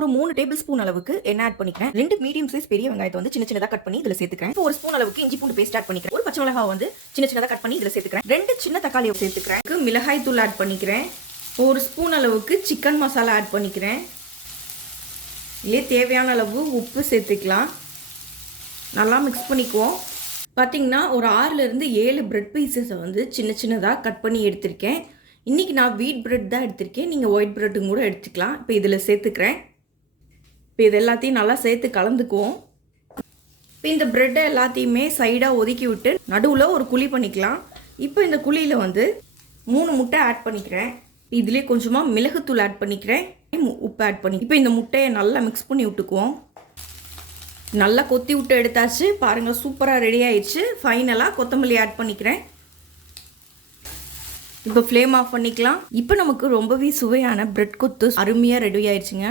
ஒரு மூணு table spoon அளவுக்கு எண்ணெய் ஆட் பண்ணிக்கிறேன். ரெண்டு மீடியம் சைஸ் பெரிய வெங்காயத்தை வந்து சின்ன சின்னதாக கட் பண்ணி இதில் சேர்த்துக்கிறேன். ஒரு ஸ்பூன் அளவுக்கு இஞ்சி பூண்டு பேஸ்ட் ஆட் பண்ணிக்கிறேன். ஒரு பச்சை மிளகாய் வந்து சின்ன சின்னதாக கட் பண்ணி இதில் சேர்த்துக்கிறேன். ரெண்டு சின்ன தக்காளியை சேர்த்துக்கிறேன். மிளகாய் தூள் ஆட் பண்ணிக்கிறேன். ஒரு ஸ்பூன் அளவுக்கு சிக்கன் மசாலா ஆட் பண்ணிக்கிறேன். இதே தேவையான அளவு உப்பு சேர்த்துக்கலாம். நல்லா மிக்ஸ் பண்ணிக்குவோம். பார்த்தீங்கன்னா ஒரு ஆறுலேருந்து ஏழு பிரெட் பீசஸை வந்து சின்ன சின்னதாக கட் பண்ணி எடுத்திருக்கேன். இன்றைக்கி நான் வீட் பிரெட் தான் எடுத்திருக்கேன். நீங்கள் ஒயிட் ப்ரெட்டும் கூட எடுத்துக்கலாம். இப்போ இதில் சேர்த்துக்கிறேன். இப்போ இது எல்லாத்தையும் நல்லா சேர்த்து கலந்துக்குவோம். இப்போ இந்த ப்ரெட்டை எல்லாத்தையுமே சைடாக ஒதுக்கி விட்டு நடுவில் ஒரு குழி பண்ணிக்கலாம். இப்போ இந்த குழியில் வந்து மூணு முட்டை ஆட் பண்ணிக்கிறேன். இதுலேயே கொஞ்சமாக மிளகுத்தூள் ஆட் பண்ணிக்கிறேன். உப்பு ஆட் பண்ணி இப்போ இந்த முட்டையை நல்லா மிக்ஸ் பண்ணி விட்டுக்குவோம். நல்லா கொத்தி விட்டு எடுத்தாச்சு. பாருங்கள் சூப்பராக ரெடி ஆயிடுச்சு. ஃபைனலாக கொத்தமல்லி ஆட் பண்ணிக்கிறேன். இப்போ ஃப்ளேம் ஆஃப் பண்ணிக்கலாம். இப்போ நமக்கு ரொம்பவே சுவையான பிரெட் கொத்து அருமையாக ரெடி ஆயிடுச்சுங்க.